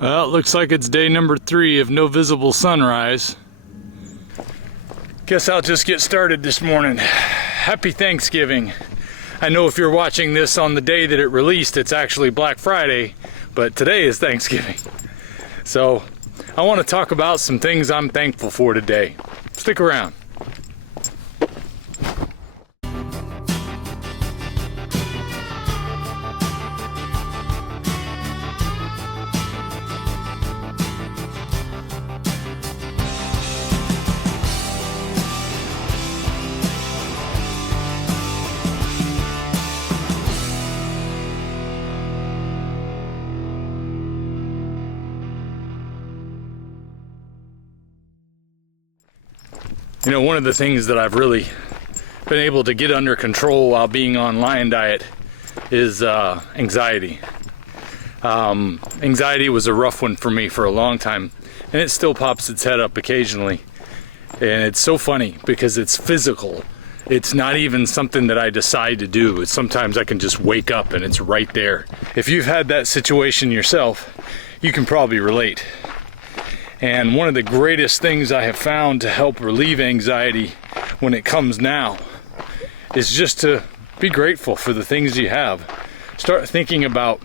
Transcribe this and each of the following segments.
Well, it looks like it's day number 3 of no visible sunrise. Guess I'll just get started this morning. Happy Thanksgiving. I know if you're watching this on the day that it released, it's actually Black Friday, but today is Thanksgiving. So I want to talk about some things I'm thankful for today. Stick around. You know, one of the things that I've really been able to get under control while being on lion diet is anxiety. Anxiety was a rough one for me for a long time, and it still pops its head up occasionally. And it's so funny because it's physical. It's not even something that I decide to do. It's sometimes I can just wake up and it's right there. If you've had that situation yourself, you can probably relate. And one of the greatest things I have found to help relieve anxiety when it comes now is just to be grateful for the things you have. Start thinking about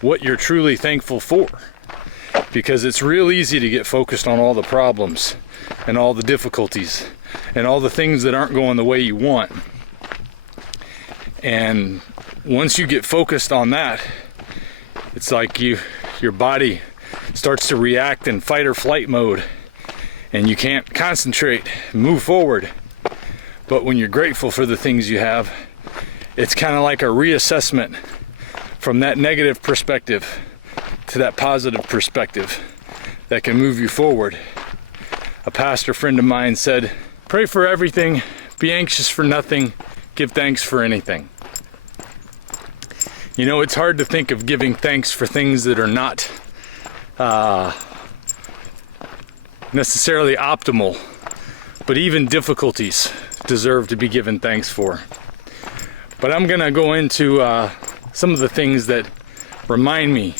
what you're truly thankful for, because it's real easy to get focused on all the problems and all the difficulties and all the things that aren't going the way you want. And once you get focused on that, it's like your body starts to react in fight or flight mode, and you can't concentrate, move forward. But when you're grateful for the things you have, it's kind of like a reassessment from that negative perspective to that positive perspective that can move you forward. A pastor friend of mine said, "Pray for everything, be anxious for nothing, give thanks for anything." You know, it's hard to think of giving thanks for things that are not necessarily optimal, but even difficulties deserve to be given thanks for. But I'm gonna go into some of the things that remind me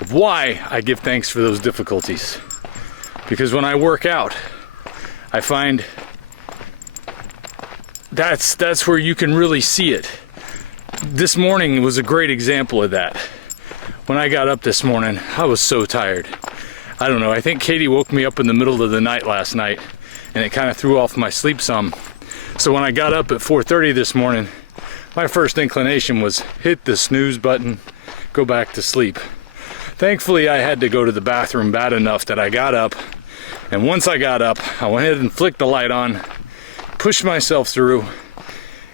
of why I give thanks for those difficulties. Because when I work out, I find that's where you can really see it. This morning was a great example of that. When I got up this morning, I was so tired. I don't know, I think Katie woke me up in the middle of the night last night, and it kind of threw off my sleep some. So when I got up at 4:30 this morning, my first inclination was hit the snooze button, go back to sleep. Thankfully, I had to go to the bathroom bad enough that I got up, and once I got up, I went ahead and flicked the light on, pushed myself through,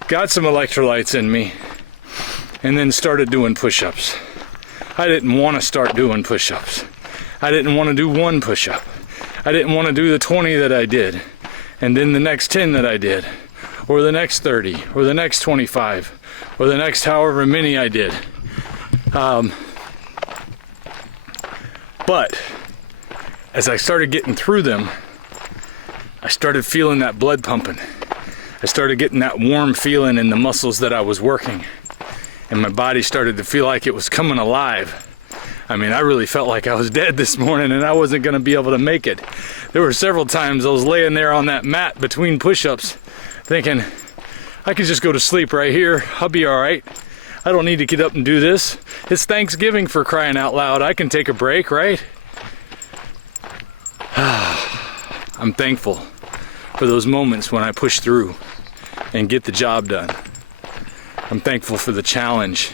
got some electrolytes in me, and then started doing push-ups. I didn't want to start doing push-ups. I didn't want to do one push-up. I didn't want to do the 20 that I did, and then the next 10 that I did, or the next 30, or the next 25, or the next however many I did. But as I started getting through them, I started feeling that blood pumping. I started getting that warm feeling in the muscles that I was working. And my body started to feel like it was coming alive. I mean, I really felt like I was dead this morning and I wasn't gonna be able to make it. There were several times I was laying there on that mat between push-ups thinking, I could just go to sleep right here, I'll be all right. I don't need to get up and do this. It's Thanksgiving, for crying out loud. I can take a break, right? I'm thankful for those moments when I push through and get the job done. I'm thankful for the challenge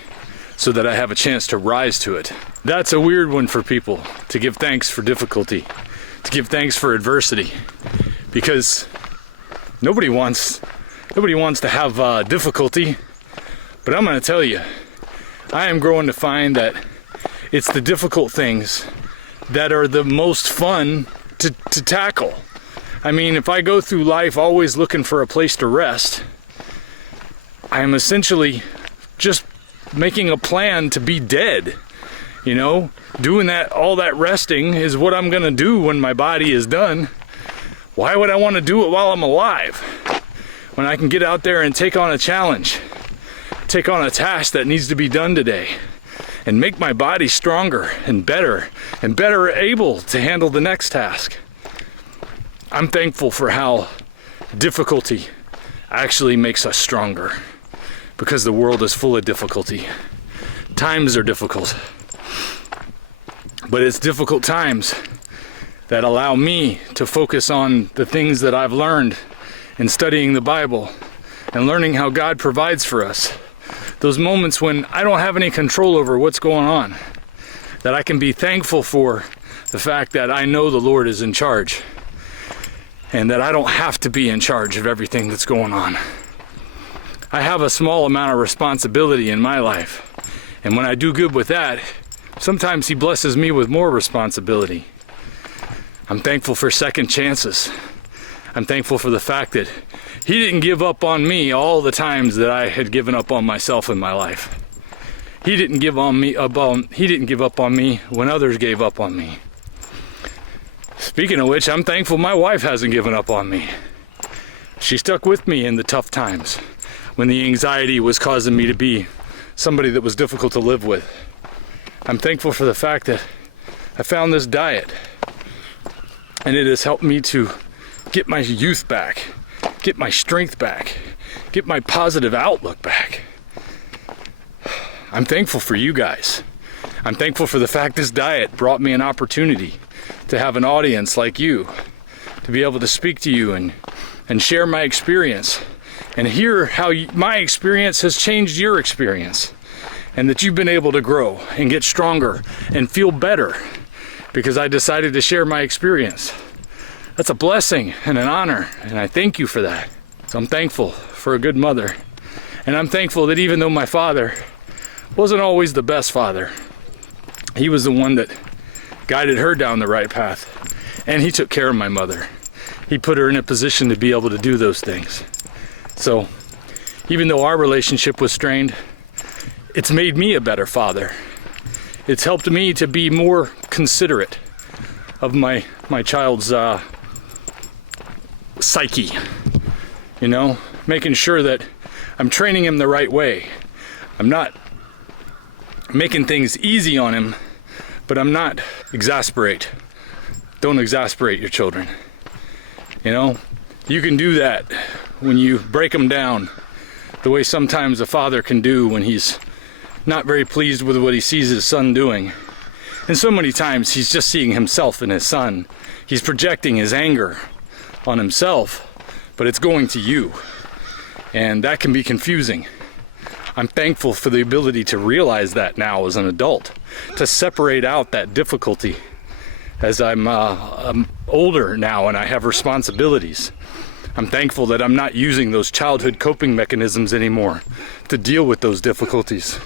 so that I have a chance to rise to it. That's a weird one for people, to give thanks for difficulty, to give thanks for adversity, because nobody wants to have difficulty. But I'm going to tell you, I am growing to find that it's the difficult things that are the most fun to tackle. I mean, if I go through life always looking for a place to rest, I am essentially just making a plan to be dead. You know, doing all that resting is what I'm gonna do when my body is done. Why would I want to do it while I'm alive? When I can get out there and take on a challenge, take on a task that needs to be done today, and make my body stronger and better able to handle the next task. I'm thankful for how difficulty actually makes us stronger, because the world is full of difficulty. Times are difficult, but it's difficult times that allow me to focus on the things that I've learned in studying the Bible and learning how God provides for us. Those moments when I don't have any control over what's going on, that I can be thankful for the fact that I know the Lord is in charge and that I don't have to be in charge of everything that's going on. I have a small amount of responsibility in my life, and when I do good with that, sometimes He blesses me with more responsibility. I'm thankful for second chances. I'm thankful for the fact that He didn't give up on me all the times that I had given up on myself in my life. He didn't give up on me when others gave up on me. Speaking of which, I'm thankful my wife hasn't given up on me. She stuck with me in the tough times, when the anxiety was causing me to be somebody that was difficult to live with. I'm thankful for the fact that I found this diet, and it has helped me to get my youth back, get my strength back, get my positive outlook back. I'm thankful for you guys. I'm thankful for the fact this diet brought me an opportunity to have an audience like you, to be able to speak to you and share my experience and hear how my experience has changed your experience, and that you've been able to grow and get stronger and feel better because I decided to share my experience. That's a blessing and an honor, and I thank you for that. So I'm thankful for a good mother, and I'm thankful that even though my father wasn't always the best father, he was the one that guided her down the right path, and he took care of my mother. He put her in a position to be able to do those things. So even though our relationship was strained, it's made me a better father. It's helped me to be more considerate of my child's psyche, you know, making sure that I'm training him the right way. I'm not making things easy on him, but I'm not exasperate. Don't exasperate your children. You know, you can do that when you break them down the way sometimes a father can do when he's not very pleased with what he sees his son doing. And so many times he's just seeing himself in his son. He's projecting his anger on himself, but it's going to you. And that can be confusing. I'm thankful for the ability to realize that now as an adult, to separate out that difficulty as I'm older now and I have responsibilities. I'm thankful that I'm not using those childhood coping mechanisms anymore to deal with those difficulties.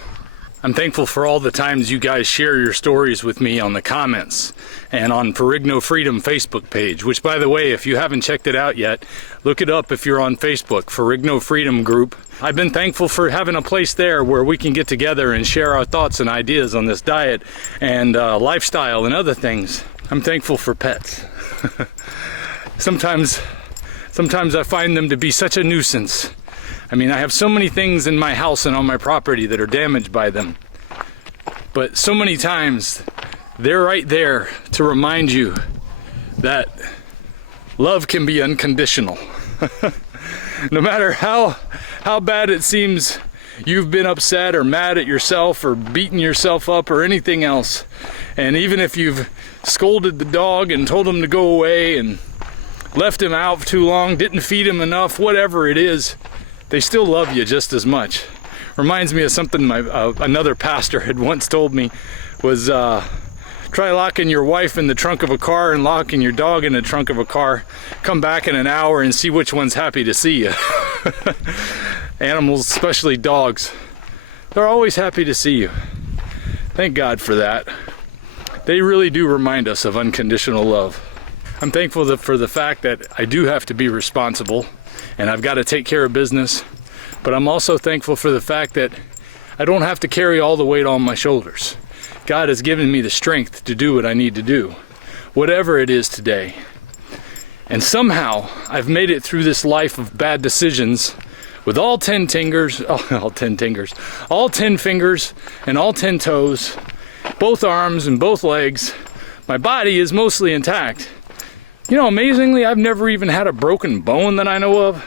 I'm thankful for all the times you guys share your stories with me on the comments and on Ferrigno Freedom Facebook page, which, by the way, if you haven't checked it out yet, look it up if you're on Facebook, Ferrigno Freedom Group. I've been thankful for having a place there where we can get together and share our thoughts and ideas on this diet and lifestyle and other things. I'm thankful for pets. Sometimes I find them to be such a nuisance. I mean, I have so many things in my house and on my property that are damaged by them. But so many times, they're right there to remind you that love can be unconditional. No matter how bad it seems you've been upset or mad at yourself or beaten yourself up or anything else, and even if you've scolded the dog and told him to go away and left him out for too long, didn't feed him enough, whatever it is, they still love you just as much. Reminds me of something another pastor had once told me was try locking your wife in the trunk of a car and locking your dog in the trunk of a car. Come back in an hour and see which one's happy to see you. Animals, especially dogs, they're always happy to see you. Thank God for that. They really do remind us of unconditional love. I'm thankful for the fact that I do have to be responsible and I've got to take care of business, but I'm also thankful for the fact that I don't have to carry all the weight on my shoulders. God has given me the strength to do what I need to do, whatever it is today. And somehow I've made it through this life of bad decisions with all 10 fingers, all 10 fingers and all 10 toes, both arms and both legs. My body is mostly intact. You know, amazingly, I've never even had a broken bone that I know of.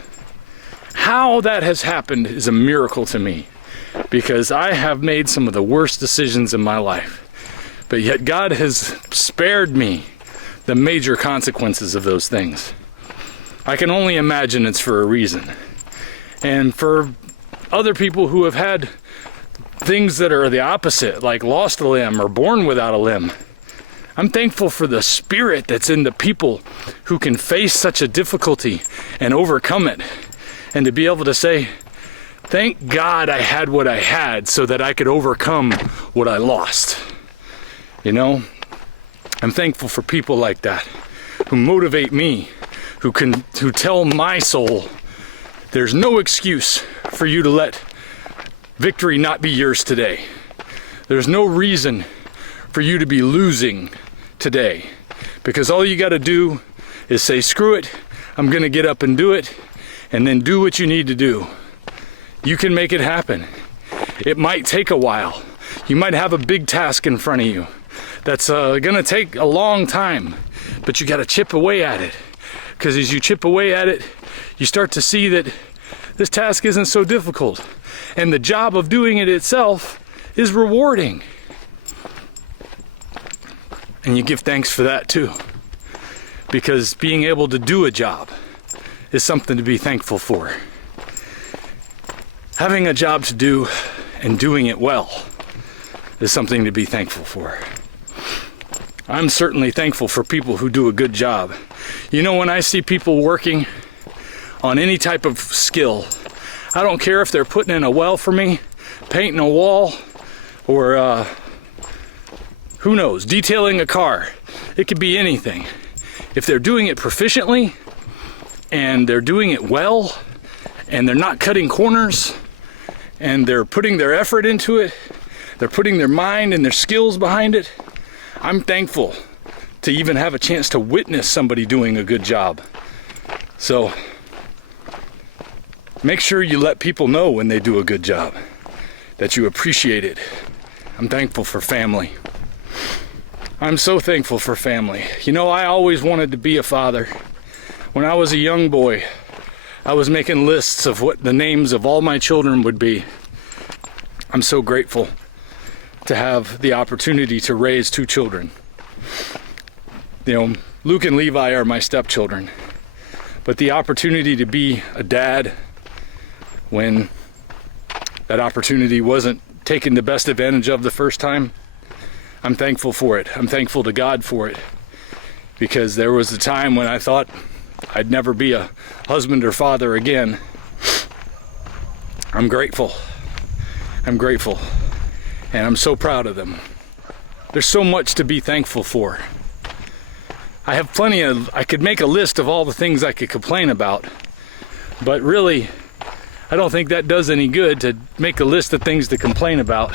How that has happened is a miracle to me, because I have made some of the worst decisions in my life. But yet God has spared me the major consequences of those things. I can only imagine it's for a reason. And for other people who have had things that are the opposite, like lost a limb or born without a limb, I'm thankful for the spirit that's in the people who can face such a difficulty and overcome it. And to be able to say, thank God I had what I had so that I could overcome what I lost. You know, I'm thankful for people like that who motivate me, who tell my soul, there's no excuse for you to let victory not be yours today. There's no reason for you to be losing today, because all you got to do is say, screw it, I'm gonna get up and do it, and then do what you need to do. You can make it happen. It might take a while. You might have a big task in front of you that's gonna take a long time, but you got to chip away at it, because as you chip away at it, you start to see that this task isn't so difficult, and the job of doing it itself is rewarding. And you give thanks for that too, because being able to do a job is something to be thankful for. Having a job to do and doing it well is something to be thankful for. I'm certainly thankful for people who do a good job. You know, when I see people working on any type of skill, I don't care if they're putting in a well for me, painting a wall, or who knows, detailing a car. It could be anything. If they're doing it proficiently and they're doing it well and they're not cutting corners and they're putting their effort into it, they're putting their mind and their skills behind it, I'm thankful to even have a chance to witness somebody doing a good job. So make sure you let people know when they do a good job, that you appreciate it. I'm thankful for family. I'm so thankful for family. You know, I always wanted to be a father. When I was a young boy, I was making lists of what the names of all my children would be. I'm so grateful to have the opportunity to raise 2 children. You know, Luke and Levi are my stepchildren, but the opportunity to be a dad when that opportunity wasn't taken the best advantage of the first time, I'm thankful for it. I'm thankful to God for it, because there was a time when I thought I'd never be a husband or father again. I'm grateful. I'm grateful. And I'm so proud of them. There's so much to be thankful for. I have I could make a list of all the things I could complain about, but really, I don't think that does any good to make a list of things to complain about.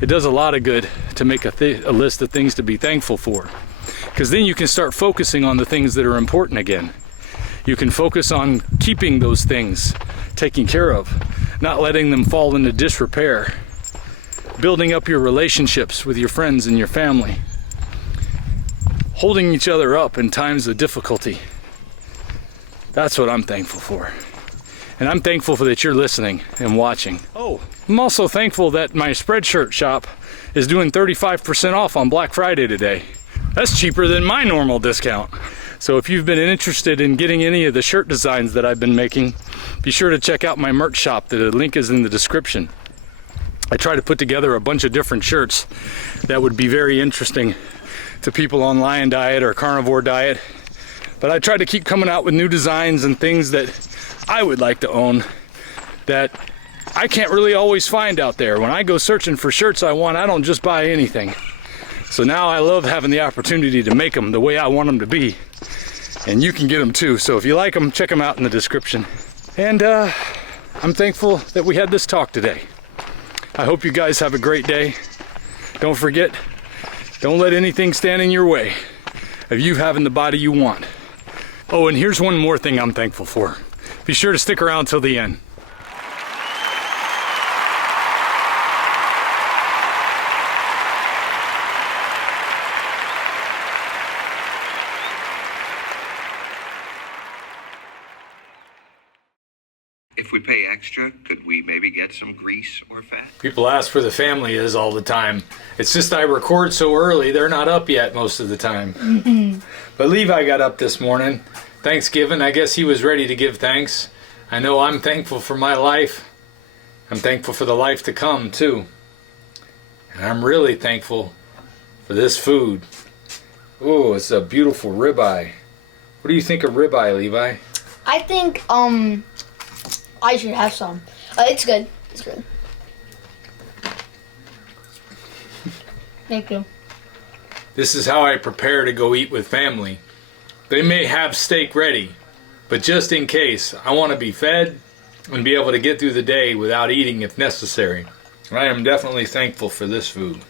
It does a lot of good to make a list of things to be thankful for, because then you can start focusing on the things that are important again. You can focus on keeping those things taken care of, not letting them fall into disrepair, building up your relationships with your friends and your family, holding each other up in times of difficulty. That's what I'm thankful for. And I'm thankful for that you're listening and watching. Oh, I'm also thankful that my Spreadshirt shop is doing 35% off on Black Friday today. That's cheaper than my normal discount. So if you've been interested in getting any of the shirt designs that I've been making, be sure to check out my merch shop. The link is in the description. I try to put together a bunch of different shirts that would be very interesting to people on Lion Diet or Carnivore Diet. But I try to keep coming out with new designs and things that I would like to own that I can't really always find out there. When I go searching for shirts I want, I don't just buy anything. So now I love having the opportunity to make them the way I want them to be. And you can get them too. So if you like them, check them out in the description. And I'm thankful that we had this talk today. I hope you guys have a great day. Don't forget, don't let anything stand in your way of you having the body you want. Oh, and here's one more thing I'm thankful for. Be sure to stick around till the end. we pay extra, could we maybe get some grease or fat? People ask where the family is all the time. It's just I record so early, they're not up yet most of the time. But Levi got up this morning. Thanksgiving, I guess he was ready to give thanks. I know I'm thankful for my life. I'm thankful for the life to come, too. And I'm really thankful for this food. Oh, it's a beautiful ribeye. What do you think of ribeye, Levi? I think I should have some. It's good. It's good. Thank you. This is how I prepare to go eat with family. They may have steak ready, but just in case, I want to be fed and be able to get through the day without eating if necessary. I am definitely thankful for this food.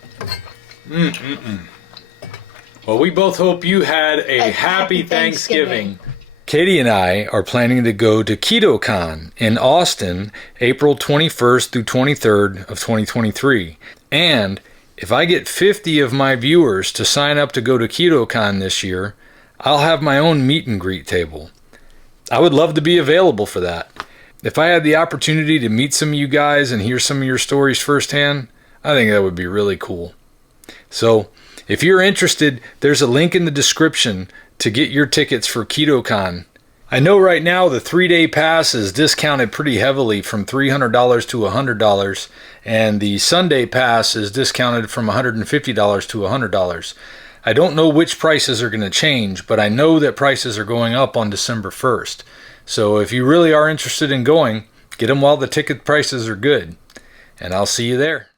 Well, we both hope you had a happy Thanksgiving. Katie and I are planning to go to Ketocon in Austin, April 21st through 23rd of 2023. And if I get 50 of my viewers to sign up to go to Ketocon this year, I'll have my own meet and greet table. I would love to be available for that. If I had the opportunity to meet some of you guys and hear some of your stories firsthand, I think that would be really cool. So, if you're interested, there's a link in the description to get your tickets for Ketocon. I know right now the 3-day pass is discounted pretty heavily from $300 to $100, and the Sunday pass is discounted from $150 to $100. I don't know which prices are going to change, but I know that prices are going up on December 1st. So if you really are interested in going, get them while the ticket prices are good. And I'll see you there.